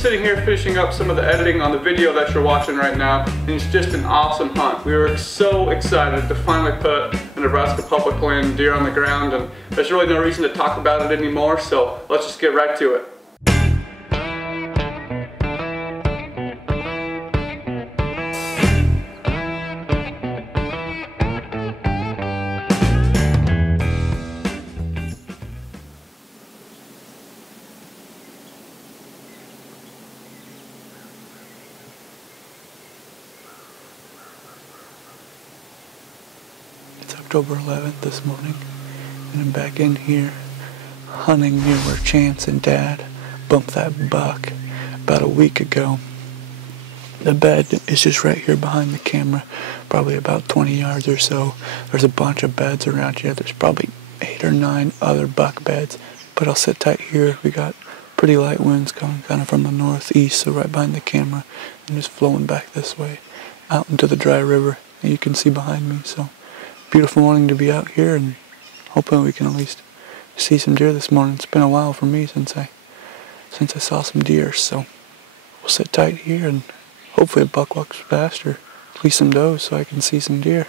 sitting here finishing up some of the editing on the video that you're watching right now, and it's just an awesome hunt. We were so excited to finally put a Nebraska public land deer on the ground, and there's really no reason to talk about it anymore, so let's just get right to it. It's October 11th this morning, and I'm back in here hunting near where Chance and Dad bumped that buck about a week ago. The bed is just right here behind the camera, probably about 20 yards or so. There's a bunch of beds around here. There's probably 8 or 9 other buck beds, but I'll sit tight here. We got pretty light winds coming kind of from the northeast, so right behind the camera, and just flowing back this way out into the dry river that you can see behind me. So beautiful morning to be out here, and hoping we can at least see some deer this morning. It's been a while for me since I saw some deer, so we'll sit tight here and hopefully a buck walks past, or at least some does, so I can see some deer.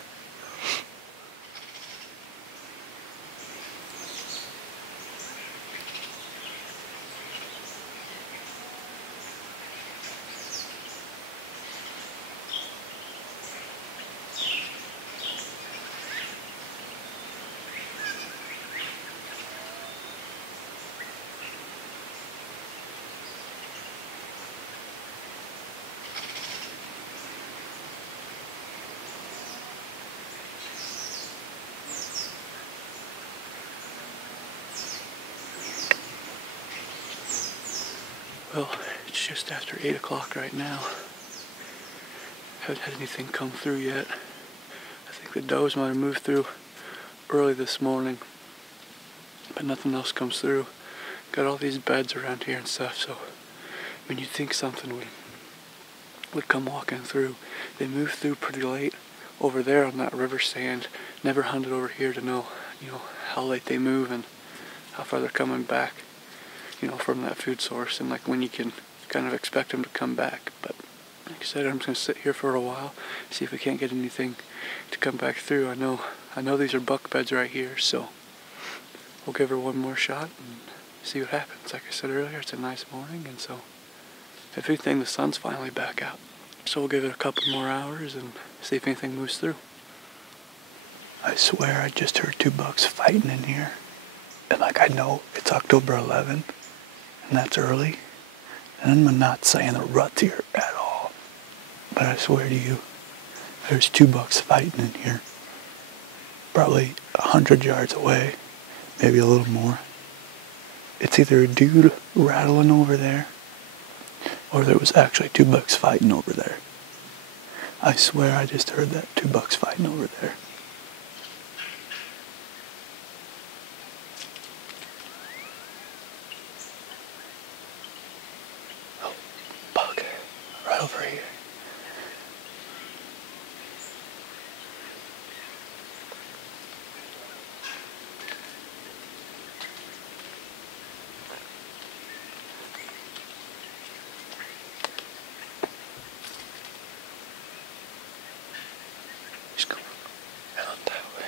Well, it's just after 8 o'clock right now. Haven't had anything come through yet. I think the does might have moved through early this morning, but nothing else comes through. Got all these beds around here and stuff, so when you'd think something would come walking through, they move through pretty late over there on that river sand. Never hunted over here to know, how late they move and how far they're coming back, from that food source, and like when you can kind of expect them to come back. But like I said, I'm just gonna sit here for a while, see if we can't get anything to come back through. I know these are buck beds right here, so we'll give her one more shot and see what happens. Like I said earlier, it's a nice morning, and so if anything, the sun's finally back out. So we'll give it a couple more hours and see if anything moves through. I swear I just heard 2 bucks fighting in here. And I know it's October 11th, and that's early, and I'm not saying the rut's here at all, but I swear to you, there's 2 bucks fighting in here, probably 100 yards away, maybe a little more. It's either a dude rattling over there, or there was actually 2 bucks fighting over there. I swear I just heard that 2 bucks fighting over there. Over here. He's going out that way.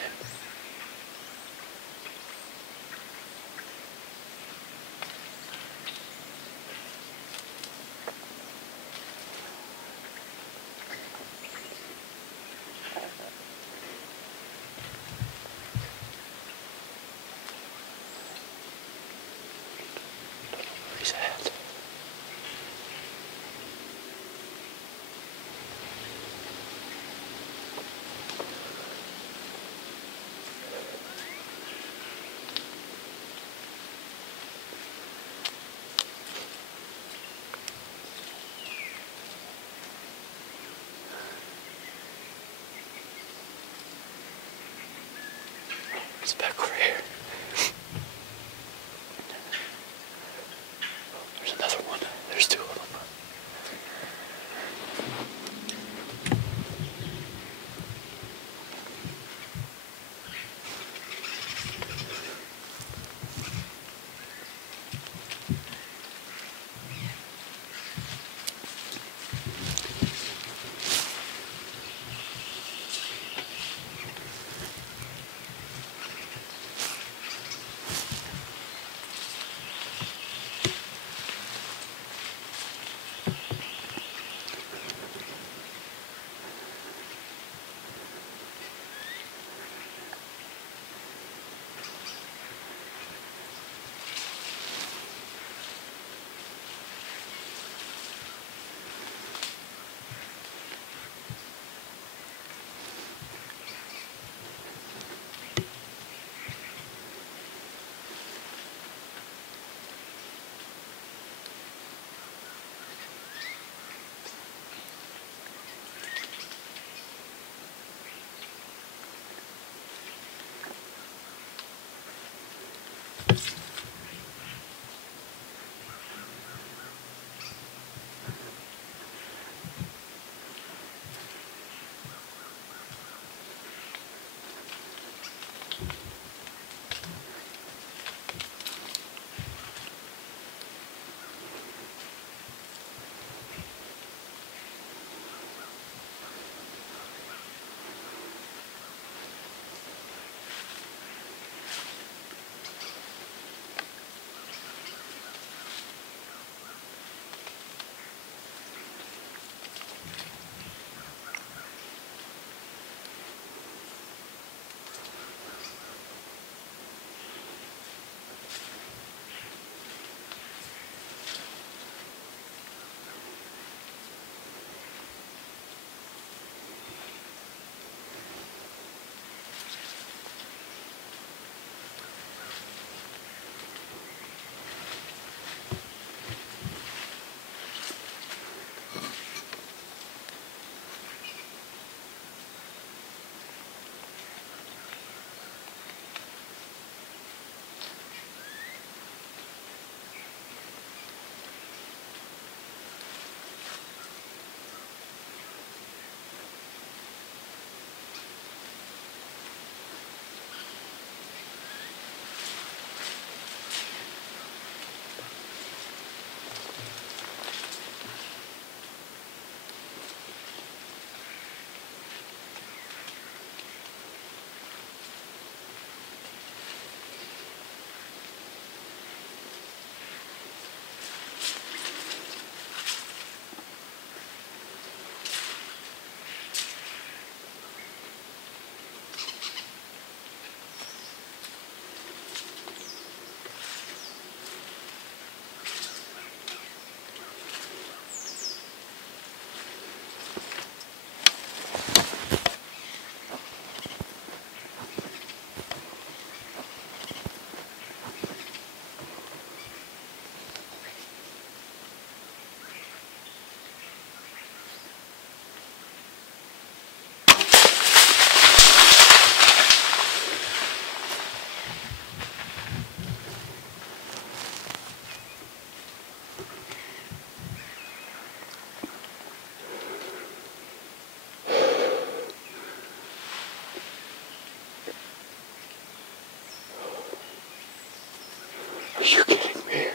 Are you kidding me?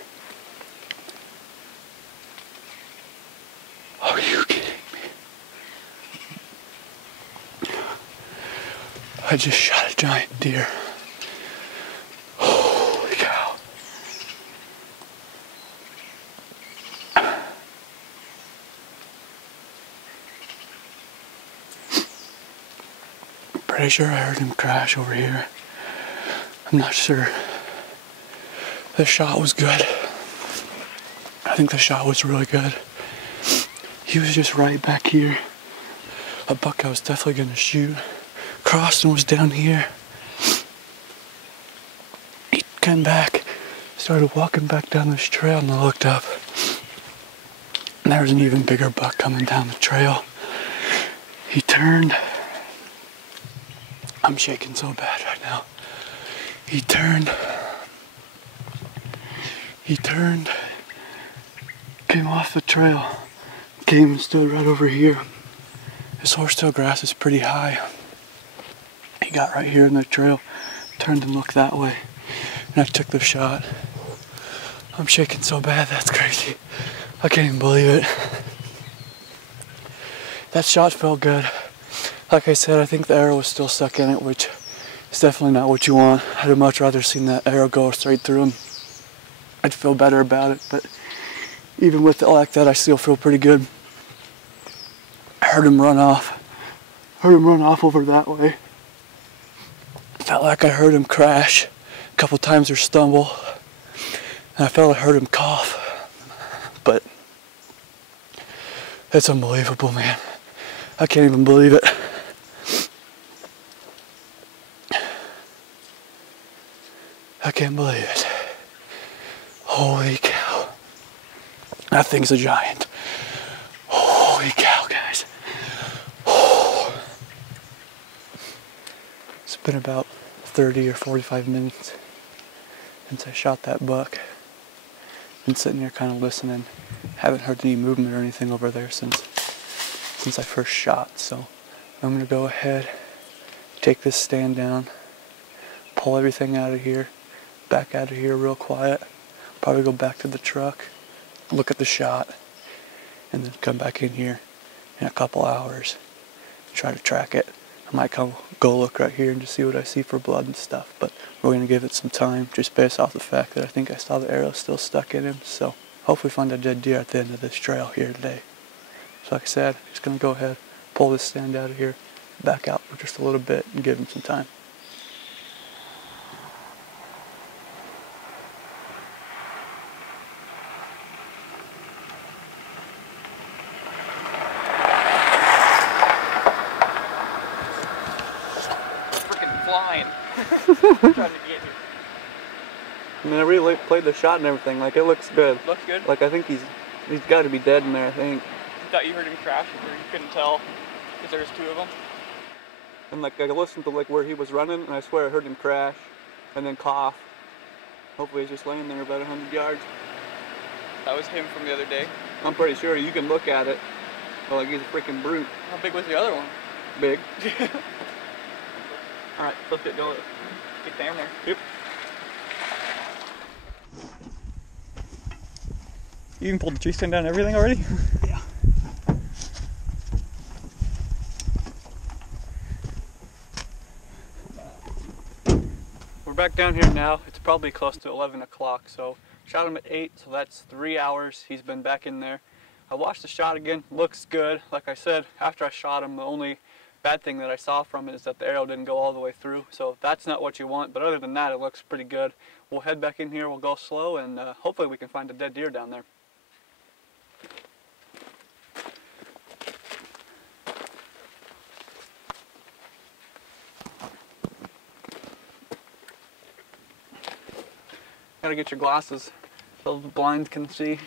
Are you kidding me? I just shot a giant deer. Holy cow. Pretty sure I heard him crash over here. I'm not sure. The shot was good. I think the shot was really good. He was just right back here. A buck I was definitely gonna shoot. Crossed and was down here. He came back, started walking back down this trail, and I looked up. And there was an even bigger buck coming down the trail. He turned. I'm shaking so bad right now. He turned, came off the trail, came and stood right over here. This horsetail grass is pretty high. He got right here in the trail, turned and looked that way, and I took the shot. I'm shaking so bad, that's crazy. I can't even believe it. That shot felt good. Like I said, I think the arrow was still stuck in it, which is definitely not what you want. I'd have much rather seen that arrow go straight through him. I'd feel better about it, but even with it like that, I still feel pretty good. I heard him run off. Over that way. Felt like I heard him crash a couple times or stumble. And I felt I heard him cough. But it's unbelievable, man. I can't even believe it. I can't believe it. Holy cow. That thing's a giant. Holy cow, guys. Oh. It's been about 30 or 45 minutes since I shot that buck. Been sitting here kind of listening. Haven't heard any movement or anything over there since I first shot. So I'm going to go ahead, take this stand down, pull everything out of here, back out of here real quiet, probably go back to the truck, look at the shot, and then come back in here in a couple hours, try to track it. I might go look right here and just see what I see for blood and stuff, but we're going to give it some time just based off the fact that I think I saw the arrow still stuck in him, so hopefully find a dead deer at the end of this trail here today. So like I said, I'm just going to go ahead, pull this stand out of here, back out for just a little bit and give him some time. Flying. Trying to get here. I mean, I really played the shot and everything. Like, it looks good. Looks good? Like, I think he's got to be dead in there, I think. You thought you heard him crash, or you couldn't tell because there was two of them? And like, I listened to like where he was running, and I swear I heard him crash and then cough. Hopefully he's just laying there about 100 yards. That was him from the other day? I'm pretty sure. You can look at it. Well, like, he's a freaking brute. How big was the other one? Big. Alright, let's get going. Get down there. Yep. You even pulled the tree stand down and everything already? Yeah. We're back down here now. It's probably close to 11 o'clock, so shot him at 8, so that's 3 hours. He's been back in there. I watched the shot again. Looks good. Like I said, after I shot him, the only bad thing that I saw from it is that the arrow didn't go all the way through, so that's not what you want, but other than that, it looks pretty good. We'll head back in here, we'll go slow, and hopefully we can find a dead deer down there. Gotta get your glasses so the blind can see.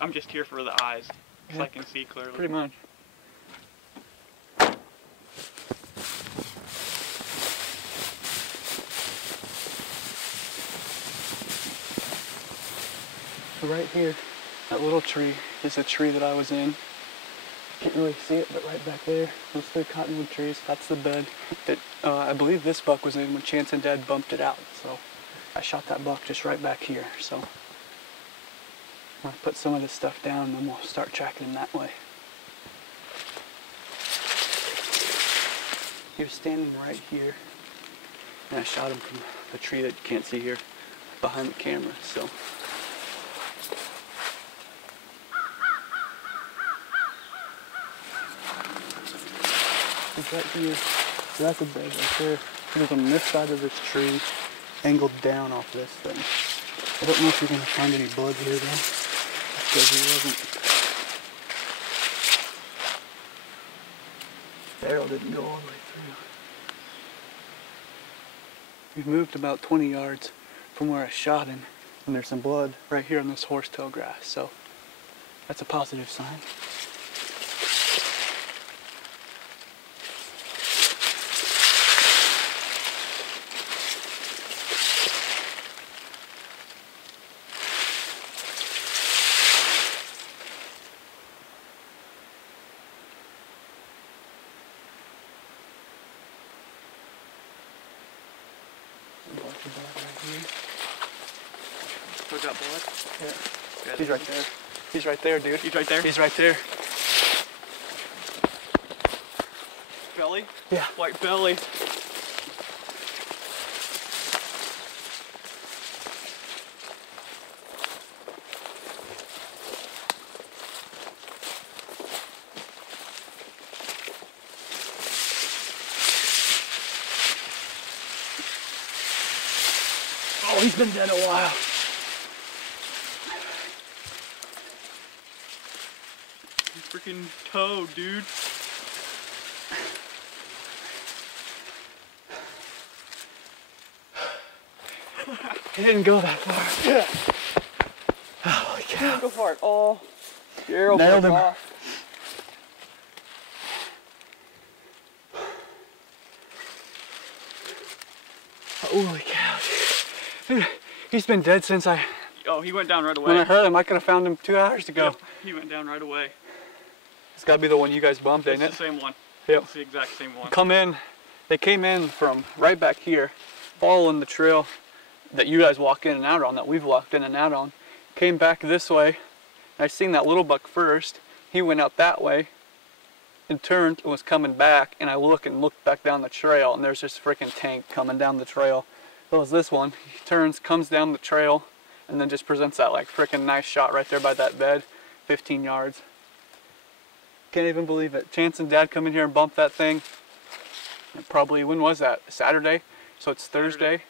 I'm just here for the eyes, so I can see clearly. Pretty much. Right here, that little tree is the tree that I was in. Can't really see it, but right back there, those 3 cottonwood trees, that's the bed that I believe this buck was in when Chance and Dad bumped it out. So I shot that buck just right back here. So I'm gonna put some of this stuff down and then we'll start tracking him that way. He was standing right here, and I shot him from the tree that you can't see here behind the camera. So he's right here. So that's a bed right there. He was on this side of this tree, angled down off this thing. I don't know if you're gonna find any blood here though, because he wasn't. Barrel didn't go all the way through. We've moved about 20 yards from where I shot him, and there's some blood right here on this horsetail grass, so that's a positive sign. Where's that blood? Yeah. He's right there. He's right there, dude. He's right there? He's right there. Belly? Yeah. White belly. Oh, he's been dead a while. Freaking toe, dude. He didn't go that far. Yeah. Holy cow. Didn't go far at all. The arrow Nailed broke him. off. Holy cow. Dude, he's been dead since I... Oh, he went down right away. When I heard him, I could have found him 2 hours ago. Yep, he went down right away. It's got to be the one you guys bumped, ain't it? It's the same one. Yep. It's the exact same one. Come in. They came in from right back here, following the trail that you guys walk in and out on, that we've walked in and out on. Came back this way. I seen that little buck first. He went out that way and turned and was coming back, and I looked back down the trail, and there's this freaking tank coming down the trail. It was this one. He turns, comes down the trail, and then just presents that like freaking nice shot right there by that bed, 15 yards. Can't even believe it. Chance and Dad come in here and bump that thing. Probably, when was that? Saturday? So it's Thursday.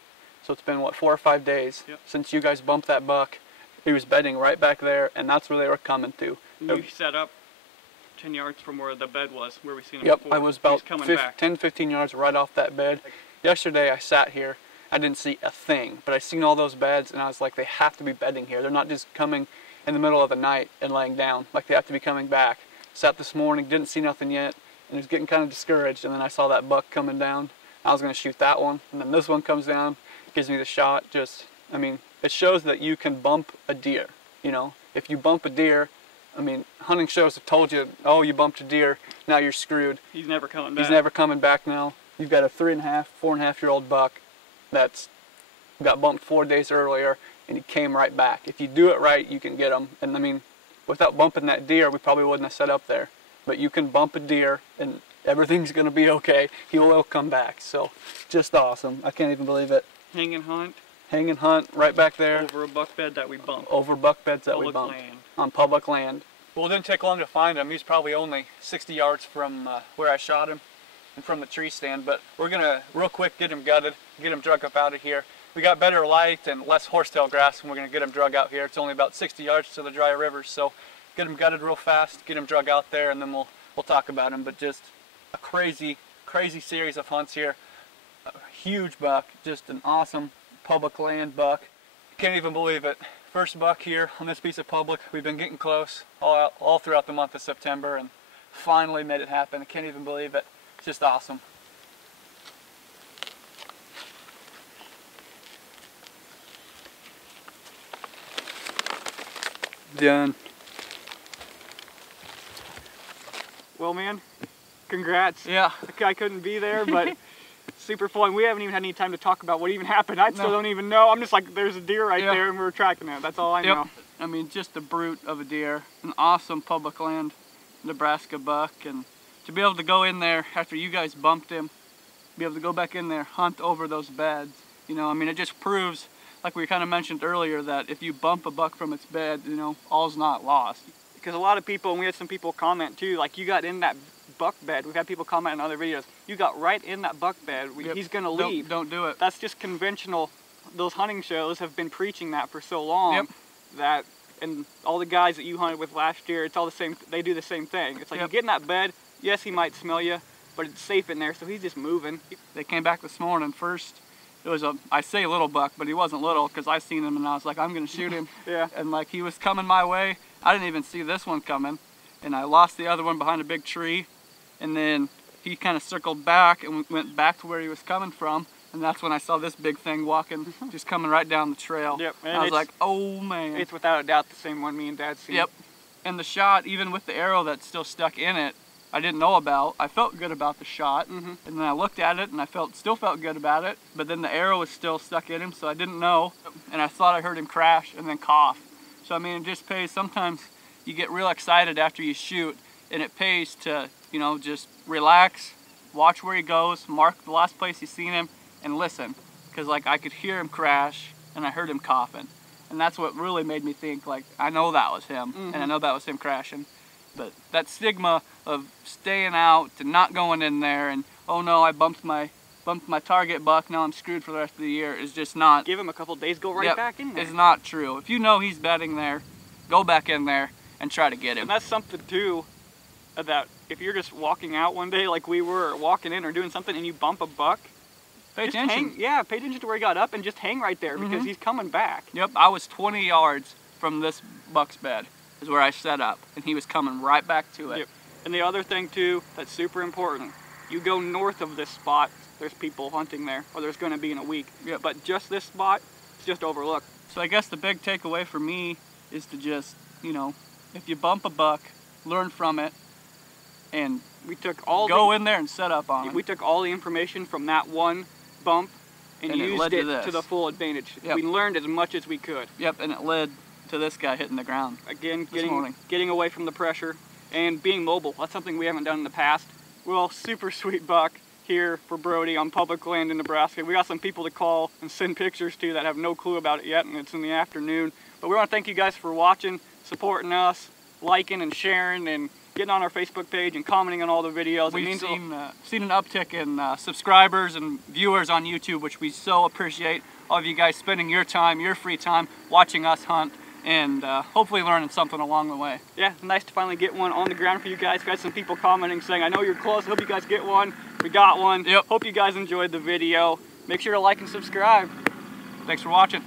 So it's been, what, 4 or 5 days since you guys bumped that buck. He was bedding right back there, and that's where they were coming to. You set up 10 yards from where the bed was, where we seen him Yep, before. I was about 10, 15 yards right off that bed. Yesterday I sat here. I didn't see a thing, but I seen all those beds, and I was like, they have to be bedding here. They're not just coming in the middle of the night and laying down. Like, they have to be coming back. Sat this morning, didn't see nothing yet, and was getting kind of discouraged, and then I saw that buck coming down. I was going to shoot that one, and then this one comes down, gives me the shot. Just, I mean, it shows that you can bump a deer, you know. If you bump a deer, I mean, hunting shows have told you, oh, you bumped a deer, now you're screwed. He's never coming back. He's never coming back now. You've got a 4.5-year-old buck that's got bumped 4 days earlier, and he came right back. If you do it right, you can get him. And I mean, without bumping that deer, we probably wouldn't have set up there. But you can bump a deer, and everything's going to be okay. He will come back. So, just awesome. I can't even believe it. Hang and hunt. Hang and hunt right back there. Over a buck bed that we bumped. Over buck beds that Public we bumped. land. On public land. Well, it didn't take long to find him. He's probably only 60 yards from where I shot him and from the tree stand. But we're going to, real quick, get him gutted, get him drug up out of here. We got better light and less horsetail grass, and we're going to get him drug out here. It's only about 60 yards to the dry river, so get him gutted real fast, get him drug out there, and then we'll talk about him. But just a crazy, crazy series of hunts here. A huge buck, just an awesome public land buck. Can't even believe it. First buck here on this piece of public. We've been getting close all throughout the month of September, and finally made it happen. I can't even believe it. It's just awesome. Done. Well, man, congrats. Yeah. I couldn't be there, but super fun. We haven't even had any time to talk about what even happened. I still don't even know. I'm just like, there's a deer right there and we were tracking it. That's all I know. I mean, just a brute of a deer. An awesome public land Nebraska buck. And to be able to go in there after you guys bumped him, be able to go back in there, hunt over those beds. You know, I mean, it just proves, like we kind of mentioned earlier, that if you bump a buck from its bed, you know, all's not lost. Because a lot of people, and we had some people comment too, like, you got in that buck bed. We've had people comment in other videos. You got right in that buck bed. He's gonna leave. Don't do it. That's just conventional. Those hunting shows have been preaching that for so long that, and all the guys that you hunted with last year, it's all the same. They do the same thing. It's like you get in that bed. Yes, he might smell you, but it's safe in there, so he's just moving. They came back this morning. First, it was I say little buck, but he wasn't little because I seen him and I was like, I'm gonna shoot him. And like he was coming my way. I didn't even see this one coming, and I lost the other one behind a big tree, and then he kind of circled back and went back to where he was coming from, and that's when I saw this big thing walking, just coming right down the trail. And I was like, oh man. It's without a doubt the same one me and Dad seen. And the shot, even with the arrow that's still stuck in it, I didn't know about. I felt good about the shot, and then I looked at it and I still felt good about it, but then the arrow was still stuck in him, so I didn't know, and I thought I heard him crash and then cough. So I mean, it just pays. Sometimes you get real excited after you shoot, and it pays to, you know, just relax, watch where he goes, mark the last place you seen him, and listen. Because like I could hear him crash, and I heard him coughing, and that's what really made me think, like, I know that was him, and I know that was him crashing. But that stigma of staying out and not going in there, and oh no, I bumped my target buck, now I'm screwed for the rest of the year, is just not. Give him a couple days, go right back in there. It's not true. If you know he's bedding there, go back in there and try to get him. And that's something too, that if you're just walking out one day like we were, or walking in or doing something, and you bump a buck, pay attention. Pay attention to where he got up and just hang right there because he's coming back. I was 20 yards from this buck's bed is where I set up, and he was coming right back to it. And the other thing too, that's super important, you go north of this spot, there's people hunting there, or there's going to be in a week. But just this spot, it's just overlooked. So I guess the big takeaway for me is to just, you know, if you bump a buck, learn from it, and go in there and set up on it. We took all the information from that one bump and used it to the full advantage. We learned as much as we could. And it led to this guy hitting the ground. Again, getting away from the pressure and being mobile. That's something we haven't done in the past. Well, super sweet buck here for Brody on public land in Nebraska. We got some people to call and send pictures to that have no clue about it yet, and it's in the afternoon. But we want to thank you guys for watching, supporting us, liking and sharing, and getting on our Facebook page and commenting on all the videos. We've seen an uptick in subscribers and viewers on YouTube, which we so appreciate. All of you guys spending your time, your free time, watching us hunt, and hopefully learning something along the way. Yeah, nice to finally get one on the ground for you guys. We had some people commenting saying, I know you're close, hope you guys get one. We got one. Hope you guys enjoyed the video. Make sure to like and subscribe. Thanks for watching.